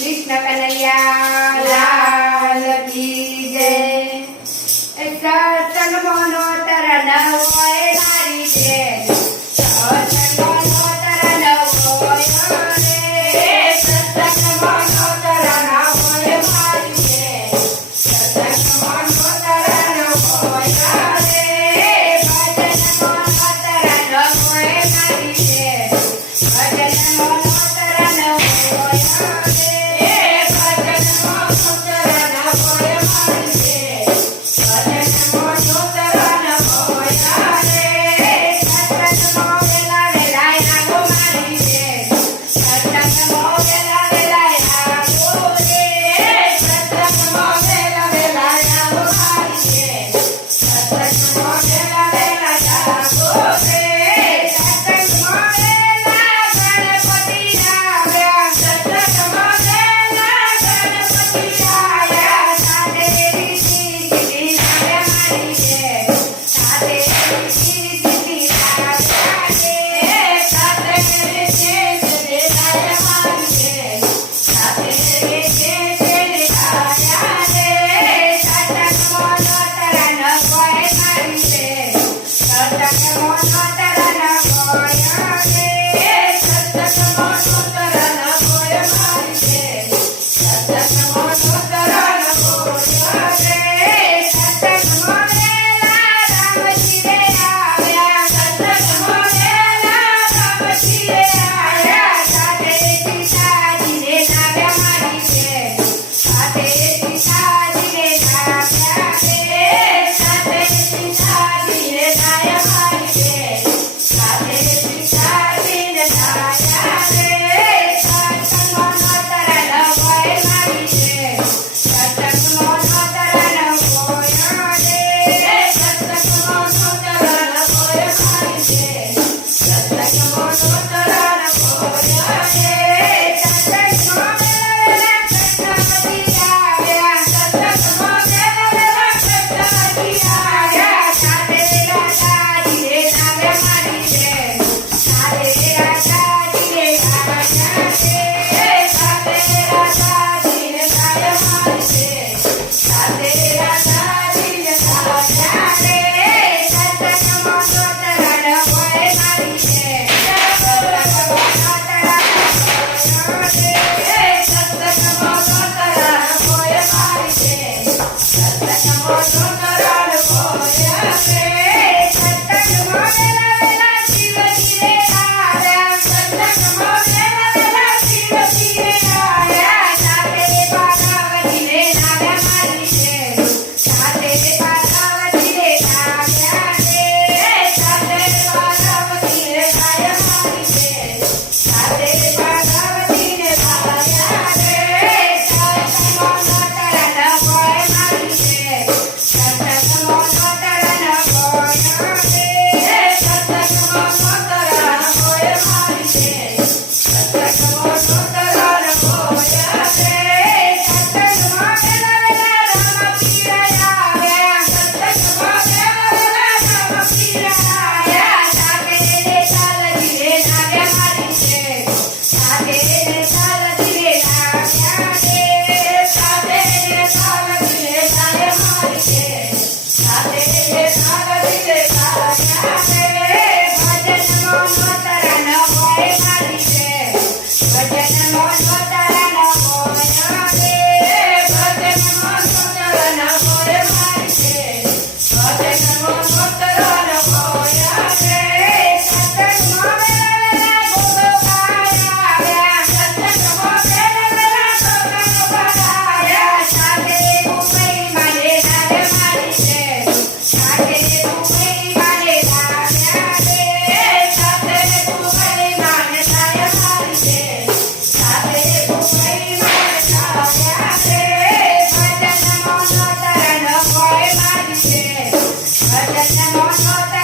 કૃષ્ણ કનૈયા લાલ કી જય. સત્સંગ નો તરણ હોય મારી બેન, સત્સંગ નો તરણ હોય રે, સત્સંગ નો તરણ હોય મારી બેન, સત્સંગ નો તરણ હોય રે, ભજન નો તરણ હોય મારી બેન, ભજન નો તરણ હોય રે, ભજન નો તરણ હોય મારી બેન, ભજન નો તરણ હોય રે, સત્સંગ વેલા વેલાય આગો મારી બેન, સત્સંગ વેલા વેલાય આગો રે, સત્સંગ વેલા વેલાય આગો મારી બેન, સત્સંગ વેલા વેલાય આગો રે, સત્સંગ વેલા ગણપતિ આવ્યા, સત્સંગ વેલા ગણપતિ આવ્યા, સાથે રીતિ મારી બેન, સાથે રીતિ આવ્યા રે, સાથે રીતિ મારી બેન, સાથે રીતિ આવ્યા રે, સત્સંગ નો તરણ હોય મારી બેન, સત્સંગ નો તરણ હોય રે, સત્સંગ નો તરણ હોય મારી બેન, સત્સંગ નો તરણ હોય રે, સત્સંગ વેલા રામજી રે આવ્યા, સત્સંગ વેલા રામજી રે આવ્યા, સાથે સીતાજી રે લાવ્યા મારી બેન, સાથે સીતાજી રે લાવ્યા રે, સાથે સીતાજી રે લાવ્યા મારી બેન, સાથે સીતાજી રે લાવ્યા રે, સત્સંગ નો તરણ હોય મારી બેન, સત્સંગ નો તરણ હોય રે, સત્સંગ નો તરણ હોય મારી બેન, સત્સંગ નો તરણ હોય રે, સત્સંગ વેલા કૃષ્ણપતિ આવ્યા, સત્સંગ વેલા કૃષ્ણપતિ આવ્યા, સાથે રાધાજી રે આવ્યા મારી બેન, સાથે રાધાજી રે આવ્યા રે, સાથે રાધાજી રે આવ્યા મારી બેન, સાથે રાધાજી રે આવ્યા રે, સત્સંગ નો તરણ હોય મારી બેન, સત્સંગ નો તરણ હોય રે, સત્સંગ નો તરણ હોય મારી બેન, સત્સંગ નો તરણ હોય રે, સત્સંગ વેલા વેલા શિવજી રે આવ્યા, સત્સંગ વેલા વેલા શિવજી રે આવ્યા, સાથે પાર્વતી રે આવ્યા મારી બેન, સાથે પાર્વતી રે આવ્યા રે, સાથે પાર્વતી રે આવ્યા મારી બેન, સાથે પાર્વતી રે આવ્યા રે, સત્સંગ નો તરણ હોય મારી બેન, સત્સંગ નો તરણ હોય રે, સત્સંગ નો તરણ હોય મારી બેન, સત્સંગ નો તરણ હોય રે, સત્સંગ વેલા વેલા રામપીર આવ્યા, સત્સંગ વેલા વેલા રામપીર આવ્યા, સાથે ચાલજી રે આવ્યા મારી બેન, સાથે ચાલજી રે આવ્યા રે, સાથે ચાલજી રે આવ્યા મારી બેન, સાથે ચાલજી રે આવ્યા રે, ભજન નો તરણ હોય મારી બેન, ભજન નો તરણ હોય રે, ભજન નો તરણ હોય મારી બેન, ભજન નો તરણ હોય રે, સત્સંગ વેલા વેલા ગોગોબાઈ આવ્યા, સત્સંગ વેલા વેલા ગોગોબાઈ આવ્યા, સાથે મુંબઈ મારે આવ્યા મારી બેન, સાથે મુંબઈ મારે આવ્યા રે, સાથે મુંબઈ મારે આવ્યા મારી બેન, સાથે મુંબઈ મારે આવ્યા રે, ભજન નો તરણ હોય મારી બેન, ભજન નો તરણ